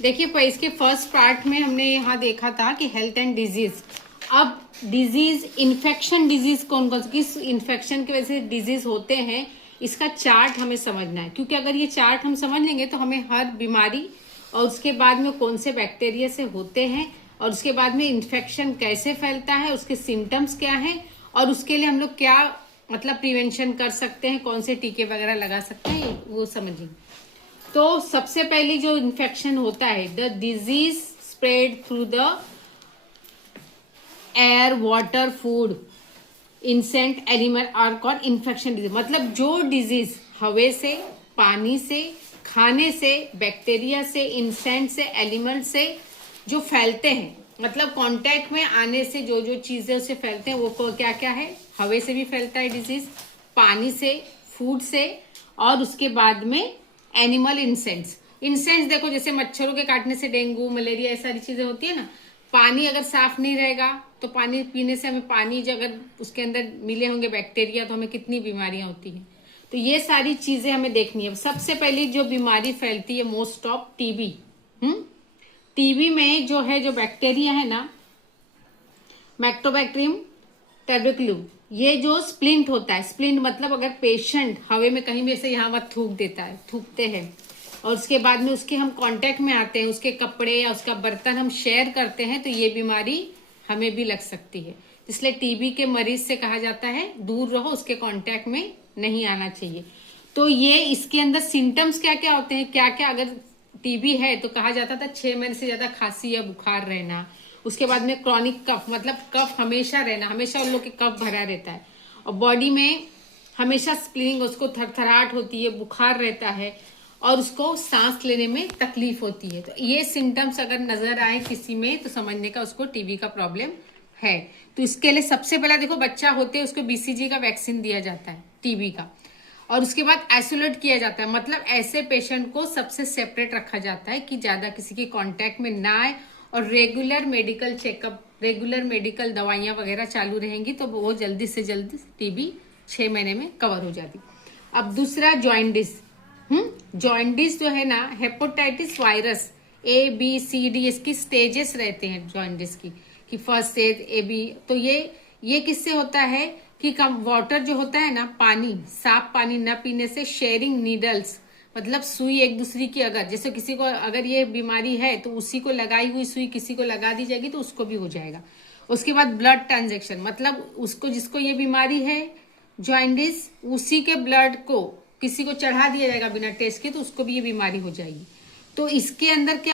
देखिए इसके first part में हमने यहाँ देखा था कि हेल्थ एंड डिजीज। अब डिजीज, इन्फेक्शन डिजीज कौन कौन, किस इन्फेक्शन की वजह से डिजीज होते हैं, इसका चार्ट हमें समझना है। क्योंकि अगर ये चार्ट हम समझ लेंगे तो हमें हर बीमारी और उसके बाद में कौन से बैक्टीरिया से होते हैं और उसके बाद में इन्फेक्शन कैसे फैलता है, उसके सिम्टम्स क्या हैं और उसके लिए हम लोग क्या मतलब प्रिवेंशन कर सकते हैं, कौन से टीके वगैरह लगा सकते हैं, वो समझेंगे। तो सबसे पहले जो इन्फेक्शन होता है, the disease spread through the air, water, food, insect, animal are called infection disease. मतलब जो डिजीज हवा से, पानी से, खाने से, बैक्टीरिया से, इंसेक्ट से, एनिमल से जो फैलते हैं, मतलब कांटेक्ट में आने से जो जो चीजें उससे फैलते हैं वो क्या क्या है। हवा से भी फैलता है डिजीज, पानी से, फूड से, और उसके बाद में एनिमल, इंसेक्ट्स देखो जैसे मच्छरों के काटने से डेंगू, मलेरिया, ये सारी चीजें होती है ना। पानी अगर साफ नहीं रहेगा तो पानी पीने से हमें, पानी जो अगर उसके अंदर मिले होंगे बैक्टीरिया तो हमें कितनी बीमारियां होती हैं। तो ये सारी चीजें हमें देखनी है। सबसे पहली जो बीमारी फैलती है मोस्ट ऑफ, टीबी। टीबी में जो है, जो बैक्टीरिया है ना, मैक्टोबैक्टीरियम टर्बिकुलम, ये जो स्प्लिंट होता है, स्प्लिंट मतलब अगर पेशेंट हवा में कहीं भी ऐसे यहाँ वहाँ थूक देता है, थूकते हैं और उसके बाद में उसके हम कांटेक्ट में आते हैं, उसके कपड़े या उसका बर्तन हम शेयर करते हैं, तो ये बीमारी हमें भी लग सकती है। इसलिए टीबी के मरीज से कहा जाता है दूर रहो, उसके कांटेक्ट में नहीं आना चाहिए। तो ये इसके अंदर सिम्टम्स क्या क्या होते हैं, क्या क्या, अगर टीबी है तो कहा जाता था 6 महीने से ज्यादा खांसी या बुखार रहना, उसके बाद में क्रॉनिक कफ, मतलब कफ हमेशा रहना, हमेशा उन लोग के कफ भरा रहता है, और बॉडी में हमेशा स्प्लिनिंग, उसको थरथराहट होती है, बुखार रहता है और उसको सांस लेने में तकलीफ होती है। तो ये सिम्टम्स अगर नजर आए किसी में तो समझने का उसको टीबी का प्रॉब्लम है। तो इसके लिए सबसे पहला देखो, बच्चा होते हैं उसको बीसीजी का वैक्सीन दिया जाता है टीबी का, और उसके बाद आइसोलेट किया जाता है, मतलब ऐसे पेशेंट को सबसे सेपरेट रखा जाता है कि ज्यादा किसी के कांटेक्ट में ना आए, और regular medical checkup, regular medical दवाइयां वगैरह चालू रहेंगी तो वो जल्दी से जल्दी टीबी 6 महीने में कवर हो जाती। अब दूसरा जॉइंडिस। जॉइंडिस जो है ना, हेपेटाइटिस वायरस ABCD, इसकी स्टेजेस रहते हैं जॉइंडिस की, कि फर्स्ट स्टेज AB। तो ये किससे होता है कि कम वाटर जो होता है ना, पानी, साफ पानी न पीने से, शेयरिंग नीडल्स, मतलब सुई एक दूसरी की, अगर जैसे किसी को अगर ये बीमारी है तो उसी को लगाई हुई सुई किसी को लगा दी जाएगी तो उसको भी हो जाएगा। उसके बाद ब्लड ट्रांजैक्शन, मतलब उसको, जिसको ये बीमारी है जॉइंडिस, उसी के ब्लड को किसी को चढ़ा दिया जाएगा बिना टेस्ट के तो उसको भी ये बीमारी हो जाएगी। तो इसके अंदर क्या